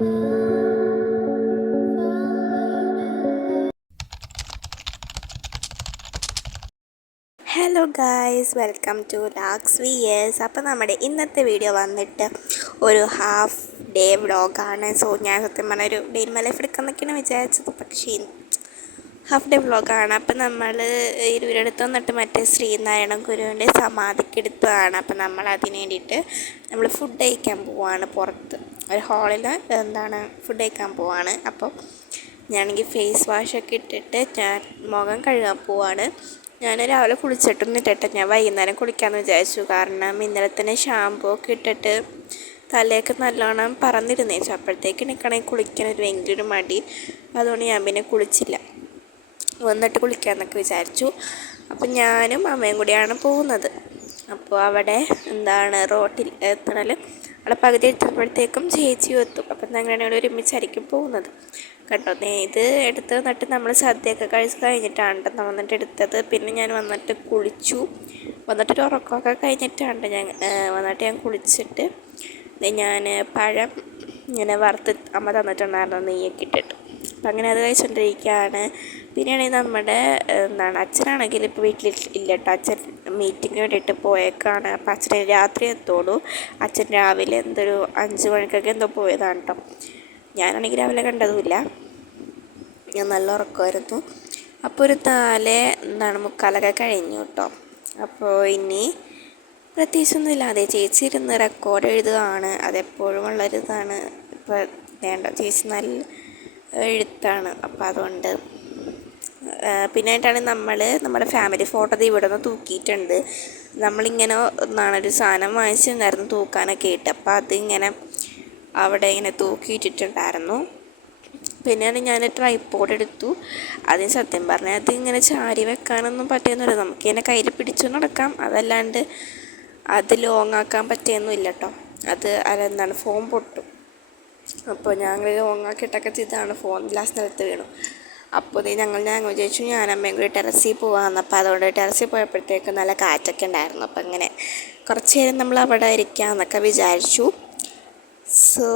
Hello guys, welcome to ലാക്സ് വിയേഴ്സ്. അപ്പോൾ നമ്മുടെ ഇന്നത്തെ വീഡിയോ വന്നിട്ട് ഒരു ഹാഫ് ഡേ വ്ളോഗാണ്. സോ ഞാൻ സത്യം പറഞ്ഞ ഒരു ഡേ ഇൻ മൈ ലൈഫ് എടുക്കാമെന്നൊക്കെയാണ് വിചാരിച്ചത്, പക്ഷേ ഹാഫ് ഡേ വ്ളോഗാണ്. അപ്പം നമ്മൾ ഇരുവരടുത്ത് വന്നിട്ട് മറ്റേ ശ്രീനാരായണ ഗുരുവിൻ്റെ സമാധിക്കെടുത്തതാണ്. അപ്പം നമ്മൾ അതിന് വേണ്ടിയിട്ട് നമ്മൾ ഫുഡ് കഴിക്കാൻ പോവാണ്. പുറത്ത് ഒരു ഹാളിൽ ഫുഡ് കഴിക്കാൻ പോവാണ്. അപ്പോൾ ഞാനെങ്കിൽ ഫേസ് വാഷൊക്കെ ഇട്ടിട്ട് ഞാൻ മുഖം കഴുകാൻ പോവാണ്. ഞാൻ രാവിലെ കുളിച്ചിട്ടൊന്നും ഇട്ടിട്ട് ഞാൻ വൈകുന്നേരം കുളിക്കാമെന്ന് വിചാരിച്ചു. കാരണം ഇന്നലെ തന്നെ ഷാമ്പൂ ഒക്കെ ഇട്ടിട്ട് തലയൊക്കെ നല്ലോണം പറന്നിരുന്നേച്ചു. അപ്പോഴത്തേക്ക് എനിക്കാണെങ്കിൽ കുളിക്കാനൊരു ഭയങ്കര ഒരു മടി. അതുകൊണ്ട് ഞാൻ പിന്നെ കുളിച്ചില്ല. വന്നിട്ട് കുളിക്കാമെന്നൊക്കെ വിചാരിച്ചു. അപ്പം ഞാനും അമ്മയും കൂടിയാണ് പോകുന്നത്. അപ്പോൾ അവിടെ റോട്ടിൽ എത്തണൽ അവിടെ പകുതി എത്തുമ്പോഴത്തേക്കും ചേച്ചിയും എത്തും. അപ്പം ഞങ്ങൾ ഒരുമിച്ചായിരിക്കും പോകുന്നത് കേട്ടോ. ഇത് എടുത്ത് വന്നിട്ട് നമ്മൾ സദ്യയൊക്കെ കഴിച്ച് കഴിഞ്ഞിട്ടാണ് നമ്മൾ വന്നിട്ട് എടുത്തത്. പിന്നെ ഞാൻ വന്നിട്ട് കുളിച്ചു. വന്നിട്ടൊരു ഉറക്കമൊക്കെ കഴിഞ്ഞിട്ടാണ് ഞാൻ കുളിച്ചിട്ട് ഞാൻ പഴം ഇങ്ങനെ വറുത്ത് അമ്മ തന്നിട്ടുണ്ടായിരുന്നു, നെയ്യൊക്കെ ഇട്ടിട്ട്. അപ്പം അങ്ങനെ അത് കഴിച്ചുകൊണ്ടിരിക്കുകയാണ്. പിന്നെയാണെങ്കിൽ നമ്മുടെ അച്ഛനാണെങ്കിൽ ഇപ്പോൾ വീട്ടിൽ ഇല്ല കേട്ടോ. അച്ഛൻ മീറ്റിങ്ങിന് വേണ്ടിയിട്ട് പോയേക്കാണ്. അപ്പം അച്ഛനെ രാത്രി എത്തുള്ളൂ. അച്ഛൻ രാവിലെ 5 മണിക്കൊക്കെ പോയതാണ് കേട്ടോ. ഞാനാണെങ്കിൽ രാവിലെ കണ്ടതുമില്ല. ഞാൻ നല്ല ഉറക്കമായിരുന്നു. അപ്പോൾ ഒരു 4:45 കഴിഞ്ഞു കേട്ടോ. അപ്പോൾ ഇനി പ്രത്യേകിച്ചൊന്നുമില്ല. അതേ ചേച്ചി ഇരുന്ന് റെക്കോർഡ് എഴുതുകയാണ്. അതെപ്പോഴും ഉള്ളൊരിതാണ്. ഇപ്പോൾ വേണ്ട, ചേച്ചി നല്ല എഴുത്താണ്. അപ്പോൾ അതുകൊണ്ട് പിന്നായിട്ടാണ് നമ്മുടെ ഫാമിലി ഫോട്ടോ ഇവിടെ നിന്ന് തൂക്കിയിട്ടുണ്ട്. നമ്മളിങ്ങനെ ഒരു സാധനം വാങ്ങിച്ചിട്ടുണ്ടായിരുന്നു തൂക്കാനൊക്കെ ആയിട്ട്. അപ്പോൾ അതിങ്ങനെ അവിടെ ഇങ്ങനെ തൂക്കിയിട്ടിട്ടുണ്ടായിരുന്നു. പിന്നെയാണ് ഞാൻ ട്രൈപോഡ് എടുത്തു. അതിന് സത്യം പറഞ്ഞാൽ അതിങ്ങനെ ചാരി വെക്കാനൊന്നും പറ്റുന്നില്ല. നമുക്കിങ്ങനെ കയ്യിൽ പിടിച്ചു നടക്കാം, അതല്ലാണ്ട് അത് ലോങ് ആക്കാൻ പറ്റിയൊന്നുമില്ല കേട്ടോ. അത് ഫോൺ പൊട്ടും. അപ്പോൾ ഞങ്ങൾ ലോങ് ആക്കിയിട്ടൊക്കെ ചെയ്താണ് ഫോൺ ലാസ്റ്റ് നിലത്ത് വീണു. അപ്പോൾ ഞങ്ങൾ വിചാരിച്ചു ഞാനമ്മയും കൂടി ടെറസിൽ പോകാമെന്ന്. അപ്പോൾ അതുകൊണ്ട് ടെറസിൽ പോയപ്പോഴത്തേക്ക് നല്ല കാറ്റൊക്കെ ഉണ്ടായിരുന്നു. അപ്പോൾ അങ്ങനെ കുറച്ച് നേരം നമ്മൾ അവിടെ ഇരിക്കാമെന്നൊക്കെ വിചാരിച്ചു. സോ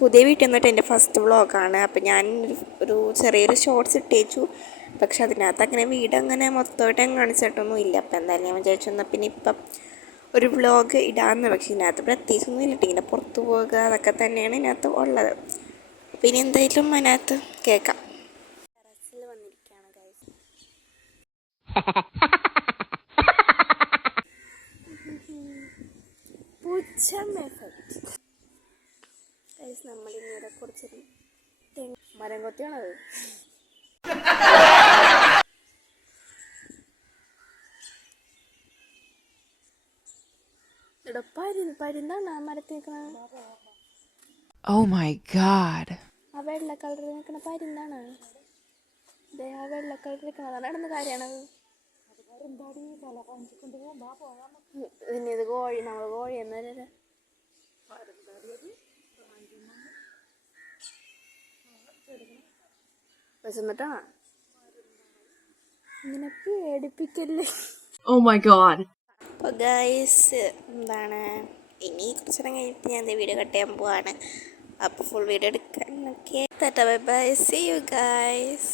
പുതിയ വീട്ടിൽ നിന്നിട്ട് എൻ്റെ ഫസ്റ്റ് വ്ളോഗാണ്. അപ്പോൾ ഞാൻ ഒരു ചെറിയൊരു ഷോർട്സ് ഇട്ടേച്ചു. പക്ഷെ അതിനകത്ത് അങ്ങനെ വീടങ്ങനെ മൊത്തമായിട്ട് കാണിച്ചിട്ടൊന്നും ഇല്ല. അപ്പോൾ എന്തായാലും ഞാൻ വിചാരിച്ചു എന്നാൽ പിന്നെ ഇപ്പം ഒരു വ്ളോഗ് ഇടാമെന്ന്. പക്ഷേ ഇതിനകത്ത് പ്രത്യേകിച്ചൊന്നും ഇല്ല. ഇങ്ങനെ പുറത്ത് പോകുക അതൊക്കെ തന്നെയാണ് ഇതിനകത്ത് ഉള്ളത്. പിന്നെ എന്തായാലും അതിനകത്ത് കേൾക്കാം. ടെറസിൽ വന്നിരിക്കുകയാണ് ഗൈസ്. നമ്മളിങ്ങനെ കുറച്ച് മരം കൊത്തിയാണത്. പരുന്താണ് മരത്തേക്കണ. Oh my god. ആ വെള്ള കളറിൽ നിൽക്കണ പരുന്താണ്. ആ വെള്ള കളറിൽ നിൽക്കണതാണ്. നടന്ന കാര്യമാണത്. പിന്നെ ഇത് കോഴി, നമ്മൾ കോഴി എന്നല്ലേ വിശന്നിട്ടാണ് ഇങ്ങനെ പേടിപ്പിക്കല്ലേ. Oh my god. അപ്പോൾ ഗൈസ് ഇനി കുറച്ച് നേരം കഴിഞ്ഞിട്ട് ഞാൻ വീഡിയോ കട്ട് ചെയ്യാൻ പോവാണ്. അപ്പോൾ ഫുൾ വീഡിയോ എടുക്കാൻ. Okay, bye bye, see you guys.